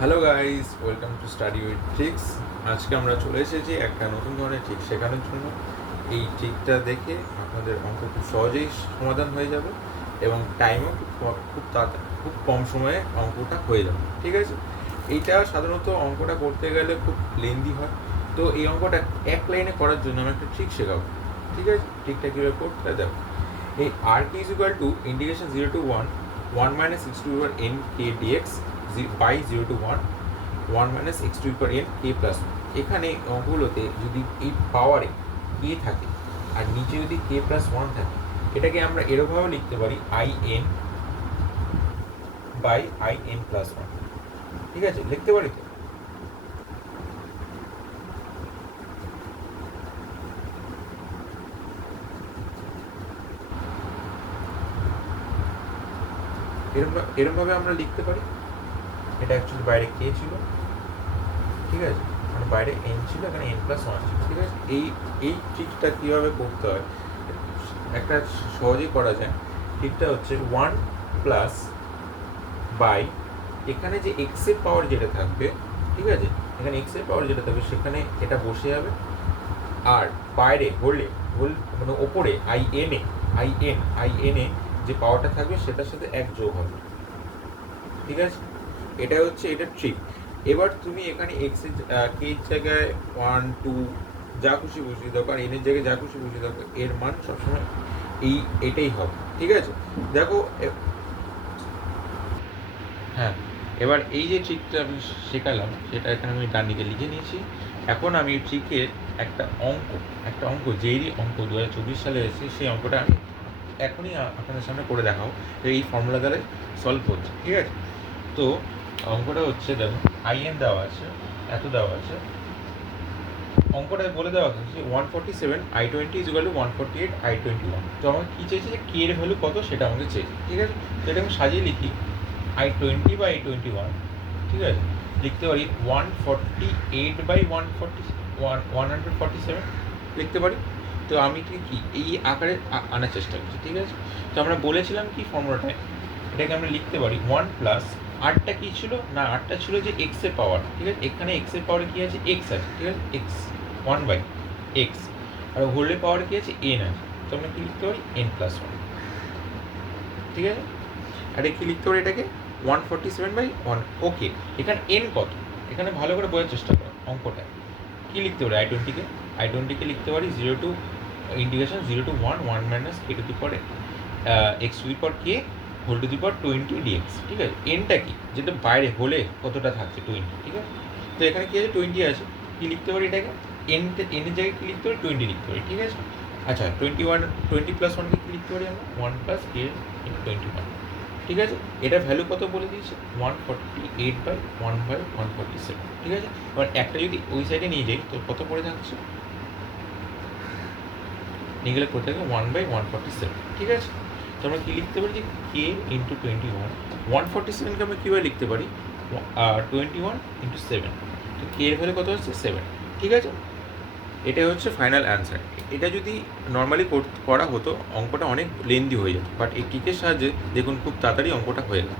Hello guys, welcome to study with tricks. আজকে আমরা চলে এসেছি একটা নতুন ধরনের ট্রিক শেখানোর জন্য। এই ট্রিকটা দেখে আপনাদের অঙ্ক খুব সহজেই সমাধান হয়ে যাবে এবং টাইমও খুব কম সময়ে অঙ্কটা হয়ে যাবে। ঠিক আছে, এইটা সাধারণত অঙ্কটা করতে গেলে খুব লেন্দি হয়। তো এই অঙ্কটা এক লাইনে করার জন্য আমি একটা ট্রিক শেখাবো। ঠিক আছে, ট্রিকটা কীভাবে করতে দেখো। এই আর কে is equal to integration 0 to 1 1 minus x to the power n k dx by 0 to 1 1 minus x to the power n k plus 1। এখানে অঙ্কগুলোতে যদি এই পাওয়ারে k থাকে আর নিচে যদি k plus 1 থাকে, এটাকে আমরা এরকমভাবে লিখতে পারি i n by i n plus 1। ঠিক আছে, লিখতে পারি তো। এরকমভাবে আমরা লিখতে পারি। এটা অ্যাকচুয়ালি বাইরে কে ছিল, ঠিক আছে, মানে বাইরে এন ছিল, এখানে এন প্লাস ওয়ান ছিল। ঠিক আছে, এই ট্রিকটা কীভাবে করতে হয় একটা সহজেই করা যায়। ট্রিকটা হচ্ছে 1 প্লাস বাই এখানে যে এক্সের পাওয়ার যেটা থাকবে, ঠিক আছে, এখানে এক্সের পাওয়ার যেটা থাকবে সেখানে এটা বসে যাবে। আর বাইরে মানে ওপরে আই এনে যে পাওয়ারটা থাকবে সেটার সাথে এক যোগ হবে। ঠিক আছে, এটা হচ্ছে এটা ট্রিক। এবার তুমি এখানে এক্স এর কে এর জায়গায় 1 2 যা খুশি বসিয়ে দাও, আর এন এর জায়গায় যা খুশি বসিয়ে দাও, এর মান সবসময় এটাই হবে। ঠিক আছে, দেখো। হ্যাঁ, এবার এই যে ট্রিকটা আমি শেখালাম সেটা এখানে আমি ডান দিকে লিখে নিয়েছি। এখন আমি ট্রিকের একটা অঙ্ক যেই অঙ্ক 2024 সালে এসেছে সেই অঙ্কটা আমি এখনই আপনাদের সামনে করে দেখাবো যে এই ফর্মুলা দ্বারা সলভ হচ্ছে। ঠিক আছে, তো অঙ্কটা হচ্ছে, দেখো আইএন দেওয়া আছে, এত দেওয়া আছে, অঙ্কটা বলে দেওয়া আছে 147 I20 is equal two 148 I21। তো আমাকে কী চেয়েছে যে কে এর ভ্যালু কত সেটা আমাকে চেয়েছে। ঠিক আছে, তো এটা আমি সাজিয়ে লিখি I20 বাই I21। ঠিক আছে, লিখতে পারি 148 বাই 147 লিখতে পারি। তো আমি কি এই আকারে আনার চেষ্টা করছি। ঠিক আছে, তো আমরা বলেছিলাম কি ফর্মুলাটায় এটাকে আমরা লিখতে পারি 1 প্লাস আটটা কী ছিল না, আটটা ছিল যে এক্সের পাওয়ার। ঠিক আছে, এখানে এক্সের পাওয়ারে কী আছে, এক্স আছে। ঠিক আছে, এক্স 1 বাই এক্স, আর হোলের পাওয়ারে কী আছে, এন আছে। তো আমরা কী লিখতে পারি, এন প্লাস 1। ঠিক আছে, আর কী লিখতে পারি এটাকে 147 বাই 1। ওকে, এখানে এন কত, এখানে ভালো করে বোঝার চেষ্টা করো। অঙ্কটা কী লিখতে পারি, I20কে লিখতে পারি 0 to integration 0 to 1 1 minus k to the power x to the power k whole to the power 20 dx. ঠিক আছে, এনটা কি, যেটা বাইরে হলে কতটা থাকছে 20। ঠিক আছে, তো এখানে কী আছে, 20 আছে। কী লিখতে পারি এটাকে, এনের জায়গায় কী লিখতে পারি, 20 লিখতে পারি। ঠিক আছে, আচ্ছা 20 প্লাস 1কে কী লিখতে পারি আমরা, 1 প্লাস কে ইন্টু 21। ঠিক আছে, এটা ভ্যালু কত বলে দিয়েছে, 148 বাই 1 বাই 147। ঠিক আছে, এবার একটা যদি ওই সাইডে নিয়ে যাই তো কত পড়ে থাকছে, নিয়ে গেলে পড়ে থাকে 1 বাই 147। ঠিক আছে, তো আমরা কী লিখতে পারি যে কে ইন্টু 21। 147কে আমরা কীভাবে লিখতে পারি, 21 ইন্টু 7। তো কে এর ভ্যালু কত হচ্ছে, 7। ঠিক আছে, এটাই হচ্ছে ফাইনাল অ্যান্সার। এটা যদি নর্মালি করা হতো অঙ্কটা অনেক লেন্দি হয়ে যেত, বাট এই ট্রিকের সাহায্যে দেখুন খুব তাড়াতাড়ি অঙ্কটা হয়ে গেল।